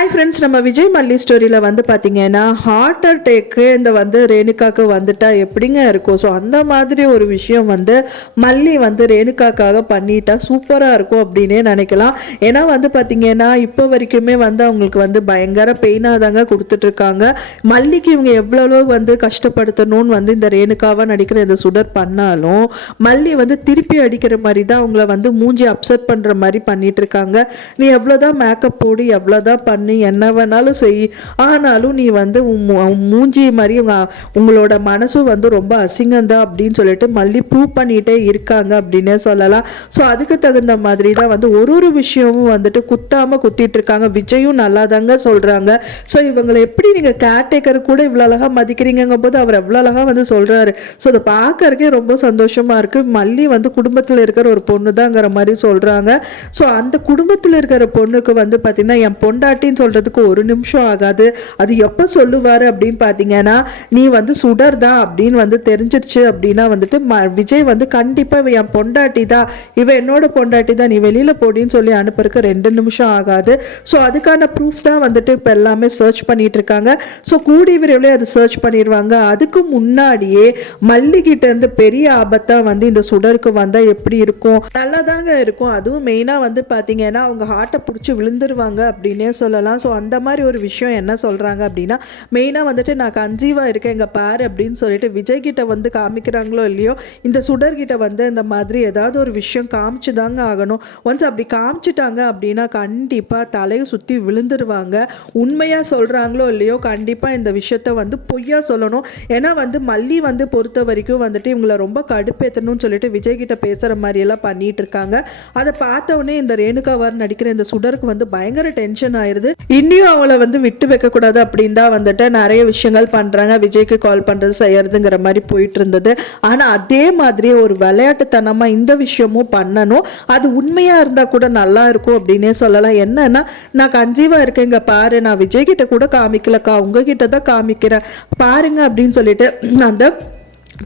Hi friends நம்ம விஜய் மல்லி ஸ்டோரியில் வந்து பார்த்தீங்கன்னா ஹார்ட் அட்டேக்கு இந்த வந்து ரேணுகாக்கு வந்துட்டா எப்படிங்க இருக்கும்? ஸோ அந்த மாதிரி ஒரு விஷயம் வந்து மல்லி வந்து ரேணுகாக்காக பண்ணிட்டா சூப்பராக இருக்கும் அப்படின்னே நினைக்கலாம். ஏன்னா வந்து பார்த்தீங்கன்னா இப்போ வரைக்குமே வந்து அவங்களுக்கு வந்து பயங்கர பெயினாக தாங்க கொடுத்துட்ருக்காங்க. மல்லிக்கு இவங்க எவ்வளோ வந்து கஷ்டப்படுத்தணும்னு வந்து இந்த ரேணுகாவாக நடிக்கிற இந்த சுடர் பண்ணாலும் மல்லி வந்து திருப்பி அடிக்கிற மாதிரி தான் அவங்கள வந்து மூஞ்சி அப்செட் பண்ணுற மாதிரி பண்ணிகிட்ருக்காங்க நீ எவ்வளோதான் மேக்கப் போடு எவ்வளோதான் பண்ணு என்ன வேணாலும் செய். ஆனாலும் நீ வந்து உன் மூஞ்சி மாதிரி உங்க உங்களோட மனசும் வந்து ரொம்ப அசிங்கம்தான் அப்படின்னு சொல்லிட்டு மல்லி ப்ரூவ் பண்ணிகிட்டே இருக்காங்க அப்படின்னே சொல்லலாம். ஸோ அதுக்கு தகுந்த மாதிரி தான் வந்து ஒரு ஒரு விஷயமும் வந்துட்டு குத்தாமல் குத்திட்டு இருக்காங்க. விஜயும் நல்லா தாங்க சொல்கிறாங்க ஸோ இவங்களை எப்படி நீங்கள் கேர்டேக்கர் கூட இவ்வளோ அழகாக மதிக்கிறீங்க போது அவர் எவ்வளோ அழகாக வந்து சொல்கிறாரு ஸோ அதை பார்க்கறக்கே ரொம்ப சந்தோஷமாக இருக்குது மல்லி வந்து குடும்பத்தில் இருக்கிற ஒரு பொண்ணு தாங்கிற மாதிரி சொல்கிறாங்க ஸோ அந்த குடும்பத்தில் இருக்கிற பொண்ணுக்கு வந்து பார்த்திங்கன்னா என் பொண்டாட்டின்னு சொல்கிறதுக்கு ஒரு நிமிஷம் ஆகாது. அது எப்போ சொல்லுவார் அப்படின்னு பார்த்தீங்கன்னா நீ வந்து சுடர் தான் அப்படின்னு வந்து தெரிஞ்சிருச்சு அப்படின்னா வந்துட்டு ம விஜய் வந்து கண்டிப்பாக என் பொண்டாட்டி தான் இவன் என்னோட பொண்டாட்டி தான் நீ வெளியில் போடின்னு சொல்லி அனுப்புறதுக்கு ரெண்டு நிமிஷம் ஆகாது. ஸோ அதுக்கான ப்ரூஃப் தான் வந்துட்டு இப்போ எல்லாமே சர்ச் பண்ணிட்டு இருக்காங்க. ஸோ கூடி விரைவில் அது சர்ச் பண்ணிடுவாங்க. அதுக்கு முன்னாடியே மல்லிகிட்டேருந்து பெரிய ஆபத்தாக வந்து இந்த சுடருக்கு வந்தால் எப்படி இருக்கும்? நல்லா தாங்க இருக்கும். அதுவும் மெயினாக வந்து பார்த்தீங்கன்னா அவங்க ஹார்ட்டை பிடிச்சி விழுந்துருவாங்க அப்படின்னே சொல்லலாம். ஸோ அந்த மாதிரி ஒரு விஷயம் என்ன சொல்கிறாங்க அப்படின்னா மெயினாக வந்துட்டு நான் கன்சீவாக இருக்கேன் எங்கள் பாரு அப்படின்னு சொல்லிட்டு விஜய் கிட்ட வந்து காமிக்கிறாங்களோ இல்லையோ இந்த சுடர்கிட்ட வந்து இந்த மாதிரி ஏதாவது ஒரு விஷயம் காமிச்சு தாங்க ஆகணும். ஒன்ஸ் அப்படி காமிச்சிட்டாங்க அப்படின்னா கண்டிப்பாக தலையை சுற்றி விழுந்துருவாங்க. உண்மையாக சொல்கிறாங்களோ இல்லையோ கண்டிப்பாக இந்த விஷயத்த வந்து பொய்யா சொல்லணும். ஏன்னா வந்து மல்லி வந்து பொறுத்த வரைக்கும் வந்துட்டு இவங்கள ரொம்ப கடுப்பேற்றணும்னு சொல்லிட்டு விஜய் கிட்ட பேசுகிற மாதிரியெல்லாம் பண்ணிகிட்டு இருக்காங்க. அதை பார்த்த உடனே இந்த ரேணுகாவார் நடிக்கிற இந்த சுடருக்கு வந்து பயங்கர டென்ஷன் ஆயிடுது இன்னியும் அவங்கள வந்து விட்டு வைக்கக்கூடாது அப்படின்னு தான் வந்துட்டு நிறைய விஷயங்கள் பண்ணுறாங்க விஜய்க்கு கால் பண்ணுறது செய்யறதுங்கிற மாதிரி போயிட்டு இருந்தது ஆனால் அதே மாதிரி ஒரு விளையாட்டுத்தனமாக இந்த விஷயமும் பண்ணணும். அது உண்மையாக இருந்தால் கூட நல்லா இருக்கும் அப்படின்னே சொல்லலாம். என்னன்னா நான் கஞ்சீவா இருக்கேங்க பாரு. நான் விஜய் கிட்ட கூட காமிக்கலக்கா. உங்ககிட்ட தான் காமிக்கிறேன். பாருங்க அப்படின்னு சொல்லிட்டு அந்த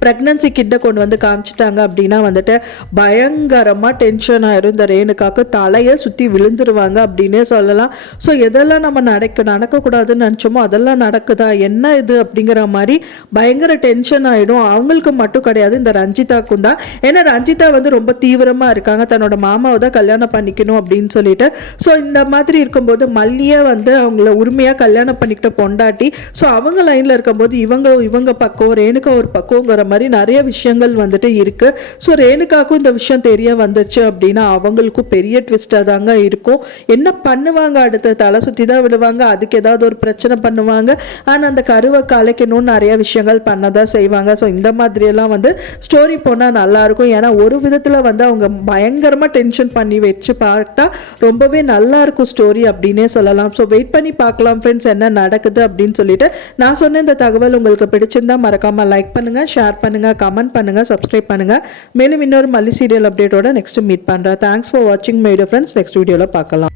ப்ரெக்னன்சி கிட்ட கொண்டு வந்து காமிச்சிட்டாங்க அப்படின்னா வந்துட்டு பயங்கரமாக டென்ஷன் ஆயிரும் இந்த ரேணுக்காக்கு தலையை சுற்றி விழுந்துருவாங்க அப்படின்னே சொல்லலாம். ஸோ எதெல்லாம் நம்ம நடக்க நடக்கக்கூடாதுன்னு நினச்சோமோ அதெல்லாம் நடக்குதா? என்ன இது அப்படிங்கிற மாதிரி பயங்கர டென்ஷன் ஆகிடும் அவங்களுக்கு மட்டும் கிடையாது இந்த ரஞ்சிதாக்கும் தான். ஏன்னா ரஞ்சிதா வந்து ரொம்ப தீவிரமாக இருக்காங்க. தன்னோட மாமாவை தான் கல்யாணம் பண்ணிக்கணும் அப்படின்னு சொல்லிட்டு. ஸோ இந்த மாதிரி இருக்கும்போது மல்லியை வந்து அவங்கள உரிமையாக கல்யாணம் பண்ணிக்கிட்ட பொண்டாட்டி. ஸோ அவங்க லைனில் இருக்கும்போது இவங்க இவங்க பக்கம் ரேணுகா ஒரு பக்கங்கிற மாதிரி நிறைய விஷயங்கள் வந்துட்டு இருக்கு. ஸோ ரேணுகாக்கும் இந்த விஷயம் தெரிய வந்துச்சு அப்படின்னா அவங்களுக்கும் பெரிய ட்விஸ்டாக தாங்க இருக்கும். என்ன பண்ணுவாங்க? அடுத்த தலை சுற்றி தான் விடுவாங்க. அதுக்கு ஏதாவது ஒரு பிரச்சனை பண்ணுவாங்க. ஆனால் அந்த கருவை கலைக்கணும்னு நிறைய விஷயங்கள் பண்ண தான் செய்வாங்க. ஸோ இந்த மாதிரியெல்லாம் வந்து ஸ்டோரி போனால் நல்லாயிருக்கும். ஏன்னா ஒரு விதத்தில் வந்து அவங்க பயங்கரமாக டென்ஷன் பண்ணி வச்சு பார்த்தா ரொம்பவே நல்லாயிருக்கும் ஸ்டோரி அப்படின்னே சொல்லலாம். ஸோ வெயிட் பண்ணி பார்க்கலாம் ஃப்ரெண்ட்ஸ் என்ன நடக்குது அப்படின்னு சொல்லிட்டு நான் சொன்ன இந்த தகவல் உங்களுக்கு பிடிச்சிருந்தா மறக்காமல் லைக் பண்ணுங்கள் ஷேர் பண்ணுங்கள் கமெண்ட் பண்ணுங்கள் சப்ஸ்கிரைப் பண்ணுங்கள் மேலும் இன்னொரு மல்லி சீரியல் அப்டேட்டோட நெக்ஸ்ட் மீட் பண்ணுறேன் தேங்க்ஸ் ஃபார் வாட்சிங் மைடியோ ஃப்ரெண்ட்ஸ் நெக்ஸ்ட் வீடியோவில் பார்க்கலாம்.